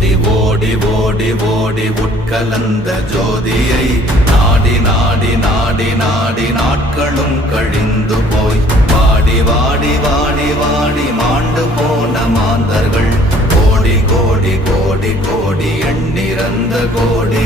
ஓடி ஓடி ஓடி ஓடி உட்கலந்த ஜோதியை நாடி நாடி நாடி நாடி நாட்களும் கழிந்து போய் வாடி வாடி வாடி வாடி மாண்டு போன மாந்தர்கள் கோடி கோடி கோடி கோடி எண்ணிறந்த கோடி